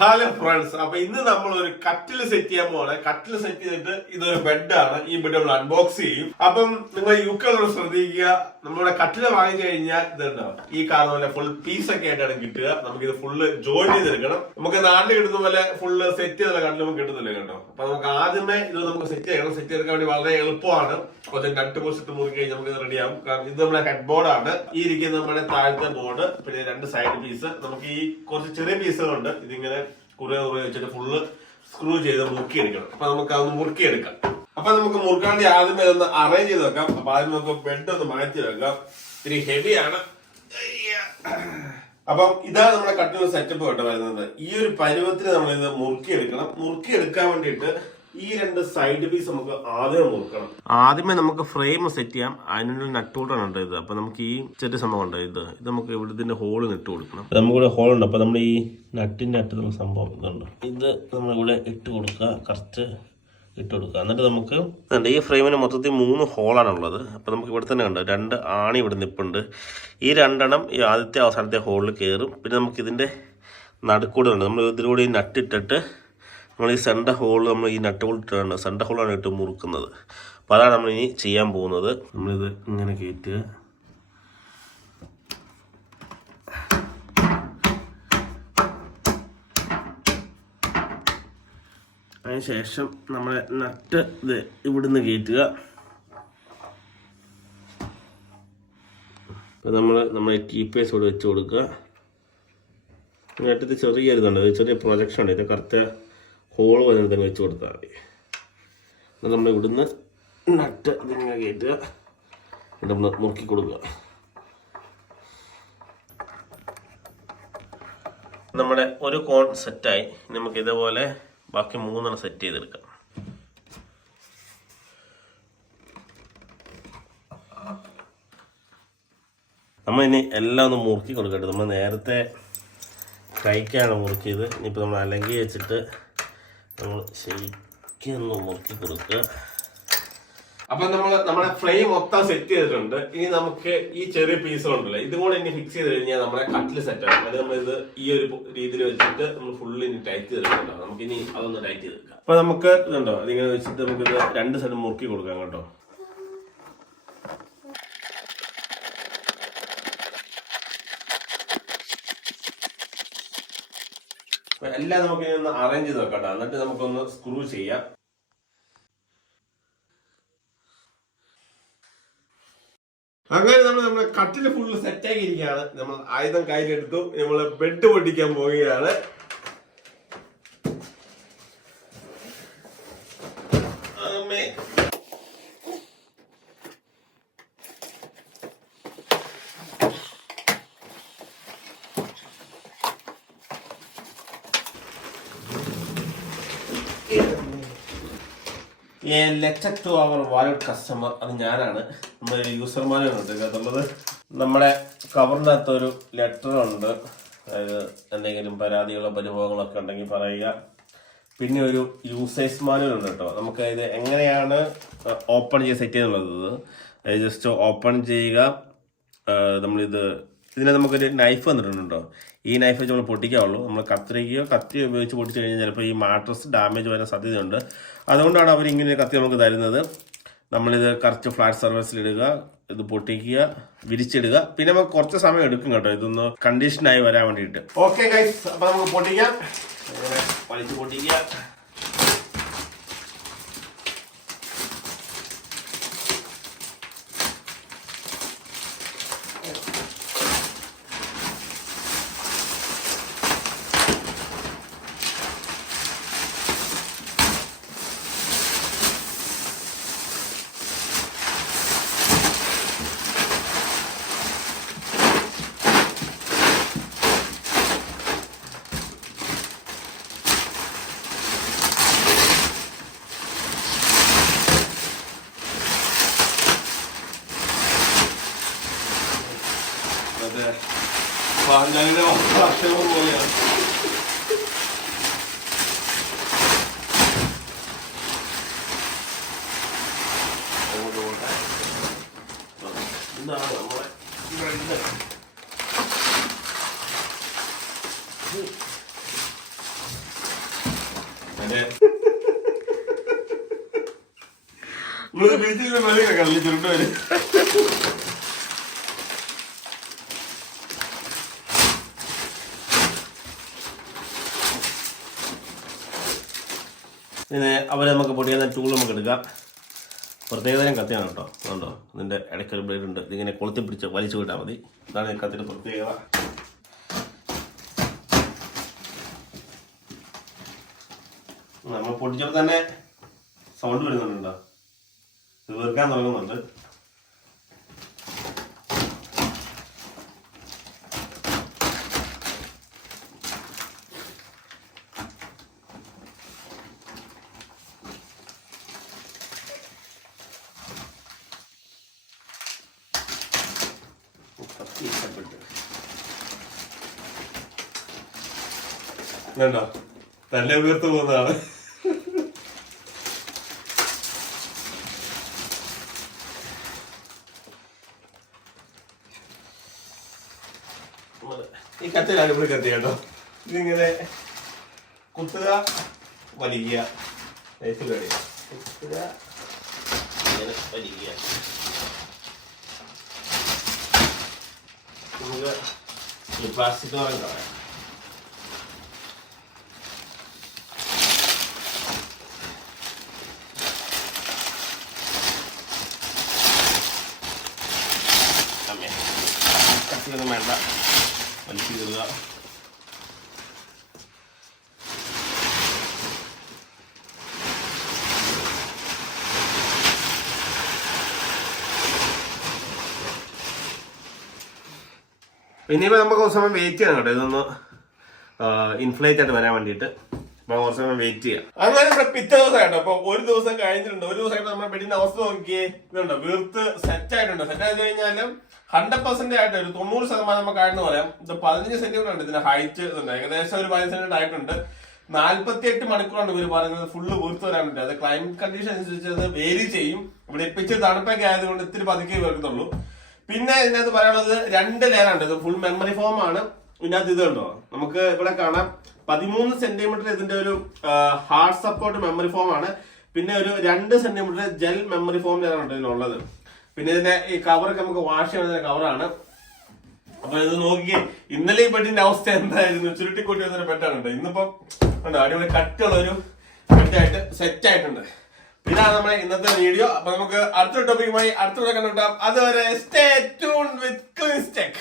Hello friends, അപ്പൊ ഇന്ന് നമ്മൾ ഒരു കട്ടിൽ സെറ്റ് ചെയ്യാൻ പോവാണ്. കട്ടിൽ സെറ്റ് ചെയ്തിട്ട് ഇതൊരു ബെഡാണ്. ഈ ബെഡ് നമ്മൾ അൺബോക്സ് ചെയ്യും. അപ്പം നിങ്ങൾ യുക്കളോട് ശ്രദ്ധിക്കുക, നമ്മുടെ കട്ടില് വാങ്ങിച്ചു കഴിഞ്ഞാൽ ഇതുണ്ടാവും ഈ കാണുന്ന ഫുൾ പീസ് ഒക്കെ ആയിട്ടാണ് കിട്ടുക. നമുക്ക് ഇത് ഫുള്ള് ജോയിൻ ചെയ്തെടുക്കണം. നമുക്ക് നാട്ടിൽ കിട്ടുന്ന പോലെ ഫുള്ള് സെറ്റ് ചെയ്ത കട്ടിൽ നമുക്ക് കിട്ടുന്നില്ല കേട്ടോ. അപ്പൊ നമുക്ക് ആദ്യമേ ഇത് നമുക്ക് സെറ്റ് ചെയ്യണം. സെറ്റ് ചെയ്തെടുക്കാൻ വേണ്ടി വളരെ എളുപ്പമാണ്. കുറച്ച് നട്ട് പോസ്റ്റ് മുറുക്കി കഴിഞ്ഞാൽ നമുക്ക് ഇത് റെഡിയാവും. കാരണം ഇത് നമ്മുടെ ഹെഡ് ബോർഡാണ്. ഈ ഇരിക്കുന്ന നമ്മുടെ താഴത്തെ ബോർഡ്, പിന്നെ രണ്ട് സൈഡ് പീസ്. നമുക്ക് ഈ കുറച്ച് ചെറിയ പീസുകളുണ്ട്. ഇതിങ്ങനെ കുറെ വെച്ചിട്ട് ഫുള്ള് സ്ക്രൂ ചെയ്ത് മുറുക്കിയെടുക്കണം. അപ്പൊ നമുക്ക് അതൊന്ന് മുറുക്കിയെടുക്കാം. അപ്പൊ നമുക്ക് മുറുക്കാൻ വേണ്ടി ആദ്യമേ ഒന്ന് അറേഞ്ച് ചെയ്ത് വെക്കാം. അപ്പൊ ആദ്യം നമുക്ക് ബെഡ് ഒന്ന് മാറ്റി വെക്കാം. ഇത്തിരി ഹെവിയാണ്. അപ്പം ഇതാണ് നമ്മുടെ കട്ടിൽ സെറ്റപ്പ് കേട്ടോ വരുന്നത്. ഈ ഒരു പരുവത്തിന് നമ്മൾ ഇത് മുറുക്കിയെടുക്കണം. മുറുക്കിയെടുക്കാൻ വേണ്ടിയിട്ട് ഈ രണ്ട് സൈഡ് പീസ് നമുക്ക് ആദ്യമേ മുറുക്കണം. ആദ്യമേ നമുക്ക് ഫ്രെയിം സെറ്റ് ചെയ്യാം. അതിനുള്ള നട്ടൂട്ടാണ് ഉണ്ട് ഇത്. അപ്പൊ നമുക്ക് ഈ ചെറിയ സംഭവം ഉണ്ട് ഇത് നമുക്ക് ഇവിടെ ഇതിന്റെ ഹോള് ഇട്ട് കൊടുക്കണം. നമുക്കിവിടെ ഹോൾ ഉണ്ട്. അപ്പൊ നമ്മൾ ഈ നട്ടിന്റെ അറ്റത്തുള്ള സംഭവം ഇതുണ്ട്. ഇത് നമ്മളിവിടെ ഇട്ട് കൊടുക്കുക. കറക്റ്റ് ഇട്ട് കൊടുക്കുക. എന്നിട്ട് നമുക്ക് ഈ ഫ്രെയിമിന് മൊത്തത്തിൽ 3 ഹോളാണുള്ളത്. അപ്പോൾ നമുക്ക് ഇവിടെ തന്നെ ഉണ്ട് 2 ആണി ഇവിടെ നിൽപ്പുണ്ട്. ഈ 2 ഈ ആദ്യത്തെ അവസാനത്തെ ഹോളിൽ കയറും. പിന്നെ നമുക്ക് ഇതിൻ്റെ നടുക്കൂടെ ഉണ്ട്. നമ്മൾ ഇതിലൂടെ ഈ നട്ടിട്ടിട്ട് നമ്മൾ ഈ സെൻറ്റർ ഹോൾ നമ്മൾ ഈ നട്ട് ഹോൾ ഇട്ടിട്ടുണ്ട്. സെൻറ്റർ ഹോളാണ് ഇട്ട് മുറുക്കുന്നത്. അപ്പോൾ അതാണ് നമ്മൾ ഇനി ചെയ്യാൻ പോകുന്നത്. നമ്മളിത് ഇങ്ങനെ കയറ്റുക. അതിനുശേഷം നമ്മളെ നട്ട് ഇത് ഇവിടുന്ന് കയറ്റുക. നമ്മളെ കീപ്പേഴ്സ് ഇവിടെ വെച്ച് കൊടുക്കുക. നട്ടത്ത് ചെറിയ ഇതുണ്ട്, ചെറിയ പ്രൊജക്ഷൻ ഉണ്ട്. ഇത് കറക്റ്റ് ഹോൾ വന്നിട്ട് തന്നെ വെച്ച് കൊടുത്താൽ മതി. എന്നിട്ട് നമ്മൾ ഇവിടുന്ന് നട്ട് ഇതിങ്ങനെ കയറ്റുക. എന്നിട്ട് നമ്മൾ മുറുക്കി കൊടുക്കുക. നമ്മുടെ ഒരു കോൺ സെറ്റായി. നമുക്ക് ഇതേപോലെ ബാക്കി 3 സെറ്റ് ചെയ്തെടുക്കാം. നമ്മൾ ഇനി എല്ലാം ഒന്ന് മുറുക്കി കൊടുക്കട്ടെ. നമ്മൾ നേരത്തെ കൈക്കാണ് മുറുക്കിയത്. ഇനിയിപ്പോൾ നമ്മൾ അലങ്കി വെച്ചിട്ട് നമ്മൾ ശരിക്കും ഒന്ന് മുറുക്കി കൊടുക്കുക. അപ്പൊ നമ്മുടെ ഫ്രെയിം മൊത്തം സെറ്റ് ചെയ്തിട്ടുണ്ട്. ഇനി നമുക്ക് ഈ ചെറിയ പീസുകളുണ്ടല്ലോ, ഇതും കൂടെ ഇനി ഫിക്സ് ചെയ്ത് കഴിഞ്ഞാൽ നമ്മുടെ കട്ടിൽ സെറ്റ് ആകും. അത് നമ്മളിത് ഈ ഒരു രീതിയിൽ വെച്ചിട്ട് നമ്മൾ ഫുള്ള് ഇനി ടൈറ്റ് ചെയ്തെടുക്കണ്ടോ. നമുക്ക് ഇനി അതൊന്ന് ടൈറ്റ് ചെയ്തെടുക്കാം. അപ്പൊ നമുക്ക് ഇതുണ്ടോ, അതിങ്ങനെ വെച്ചിട്ട് നമുക്ക് ഇത് 2 സൈഡ് മുറുക്കി കൊടുക്കാം കേട്ടോ. എല്ലാം നമുക്ക് ഇനി ഒന്ന് അറേഞ്ച് ചെയ്ത് വെക്കട്ടോ. എന്നിട്ട് നമുക്കൊന്ന് സ്ക്രൂ ചെയ്യാം. അങ്ങനെ നമ്മുടെ കട്ടില് ഫുള്ള് സെറ്റാക്കി ഇരിക്കുകയാണ്. നമ്മൾ ആയുധം കയ്യിലെടുത്തു. നമ്മൾ ബെഡ് പൊട്ടിക്കാൻ പോവുകയാണ്. Letter to our valued customer, അത് ഞാനാണ്. നമ്മുടെ യൂസർമാരുണ്ട് കേട്ടുള്ളത്. നമ്മുടെ കവറിനകത്ത് ഒരു ലെറ്റർ ഉണ്ട്. അതായത് എന്തെങ്കിലും പരാതികളോ പരിഭവങ്ങളൊക്കെ ഉണ്ടെങ്കിൽ പറയുക. പിന്നെ ഒരു യൂസേഴ്സ് മാനുവൽ ഉണ്ട് കേട്ടോ. നമുക്ക് ഇത് എങ്ങനെയാണ് ഓപ്പൺ ചെയ്ത് സെറ്റ് ചെയ്യുന്നുള്ളത്. അത് ജസ്റ്റ് ഓപ്പൺ ചെയ്യുക. ഇതിനെ നമുക്കൊരു നൈഫ് വന്നിട്ടുണ്ടോ. ഈ നൈഫ് വെച്ച് നമ്മൾ പൊട്ടിക്കാവുള്ളൂ. നമ്മൾ കത്തി ഉപയോഗിച്ച് പൊട്ടിച്ച് കഴിഞ്ഞാൽ ചിലപ്പോൾ ഈ മാട്രസ് ഡാമേജ് വരാൻ സാധ്യതയുണ്ട്. അതുകൊണ്ടാണ് അവർ ഇങ്ങനെ കത്തി നമുക്ക് തരുന്നത്. നമ്മളിത് കറക്റ്റ് ഫ്ലാറ്റ് സർഫസിലിടുക, ഇത് പൊട്ടിക്കുക, വിരിച്ചിടുക. പിന്നെ നമുക്ക് കുറച്ച് സമയം എടുക്കും കേട്ടോ ഇതൊന്ന് കണ്ടീഷനായി വരാൻ വേണ്ടിയിട്ട്. ഓക്കെ ഗൈസ്, അപ്പോൾ നമുക്ക് പൊട്ടിക്കാം. വലിച്ച് പൊട്ടിക്കുക. പാഞ്ചാലിയുടെ അക്ഷരം പോലെയാണ്. ഇതാണ് നമ്മളെ ബ്രെഡ്. ബീച്ചിൽ കളി ചുരുട്ട് വരും. പിന്നെ അവരെ നമുക്ക് പൊടിയാൻ ടൂൾ നമുക്ക് എടുക്കാം. പ്രത്യേകതരം കത്തിയാണ് കേട്ടോ. അതുകൊണ്ടോ ഇതിൻ്റെ ഇടയ്ക്കൊരു ബ്ലേഡ് ഉണ്ട്. ഇതിങ്ങനെ കൊളുത്തി പിടിച്ച് വലിച്ചു വിട്ടാൽ മതി. ഇതാണ് ഈ കത്തിയുടെ പ്രത്യേകത. നമ്മൾ പൊടിച്ചപ്പോൾ തന്നെ സൗണ്ട് വരുന്നുണ്ടോ? ഇത് വെറുക്കാൻ തുടങ്ങുന്നുണ്ട്. വേണ്ടോ തന്നെ വീർത്ത് പോകുന്നതാണ്. ഈ കത്തിയിൽ അടിപൊളി കത്തി കേട്ടോ. ഇതിങ്ങനെ കുത്തുക, വലിക്കുക, കുത്തുക, ഇങ്ങനെ വലിക്കുക. നമുക്ക് ഈ പ്ലാസ്റ്റിക് കവറും കളയാം. കത്തിയൊന്നും വേണ്ട, വലിച്ചു കീറുക. ഇനിയിപ്പോൾ നമുക്ക് കുറച്ച് സമയം വെയിറ്റ് ചെയ്യണം കേട്ടോ, ഇതൊന്ന് ഇൻഫ്ലേറ്റ് ആയിട്ട് വരാൻ വേണ്ടിയിട്ട്. അപ്പൊ കുറച്ച് സമയം വെയിറ്റ് ചെയ്യാം. അതുപോലെ നമ്മുടെ പിറ്റേ ദിവസം കേട്ടോ. അപ്പൊ ഒരു ദിവസം കഴിഞ്ഞിട്ടുണ്ട്. ഒരു ദിവസമായിട്ട് നമ്മുടെ ബെഡിന്റെ അവസ്ഥ നോക്കിയേ. ഇതുണ്ടോ വീർത്ത് സെറ്റ് ആയിട്ടുണ്ട്. സെറ്റ് ആയിട്ട് കഴിഞ്ഞാലും 100% ആയിട്ട് ഒരു 90% നമുക്ക് ആയെന്ന് പറയാം. ഇത് 15 സെന്റിമീറ്റർ ഉണ്ട് ഇതിന്റെ ഹൈറ്റ്. ഇതുണ്ട് ഏകദേശം ഒരു 15 സെന്റിമീറ്റർ ആയിട്ടുണ്ട്. 48 മണിക്കൂറാണ് ഇവർ പറയുന്നത് ഫുള്ള് വീർത്ത് വരാൻ വേണ്ടി. അത് ക്ലൈമറ്റ് കണ്ടീഷൻ അനുസരിച്ച് അത് വേരി ചെയ്യും. ഇവിടെ ഇപ്പൊ ഇച്ചിരി തണുപ്പൊക്കെ ആയതുകൊണ്ട് ഇത്തിരി പതുക്കെ വീർക്കത്തുള്ളൂ. പിന്നെ ഇതിനകത്ത് പറയാനുള്ളത് 2 ലെയറാണ്. ഇത് ഫുൾ മെമ്മറി ഫോം ആണ്. ഇതിനകത്ത് ഇത് കണ്ടോ, നമുക്ക് ഇവിടെ കാണാം 13 സെന്റിമീറ്റർ ഇതിന്റെ ഒരു ഹാർഡ് സപ്പോർട്ട് മെമ്മറി ഫോം ആണ്. പിന്നെ ഒരു 2 സെന്റിമീറ്റർ ജെൽ മെമ്മറി ഫോമിലാണ് ഇതിനുള്ളത്. പിന്നെ ഇതിന്റെ ഈ കവറൊക്കെ നമുക്ക് വാഷ് ചെയ്യുന്ന കവറാണ്. അപ്പൊ ഇത് നോക്കിയേ, ഇന്നലെ ഈ ബെഡിന്റെ അവസ്ഥ എന്തായിരുന്നു? ചുരുട്ടിക്കൂട്ടി വന്നൊരു ബെഡാണ്. ഇന്നിപ്പോ ഉണ്ടോ അടിപൊളി കട്ടുള്ള ഒരു ബെഡായിട്ട് സെറ്റ് ആയിട്ടുണ്ട്. ഇതാണ് നമ്മുടെ ഇന്നത്തെ വീഡിയോ. അപ്പൊ നമുക്ക് അടുത്ത ടോപ്പിക്കുമായി അടുത്ത കണ്ടുകിട്ടാം. അതുവരെ സ്റ്റേ ട്യൂൺഡ് വിത്ത് ക്ലീൻസ് ടെക്.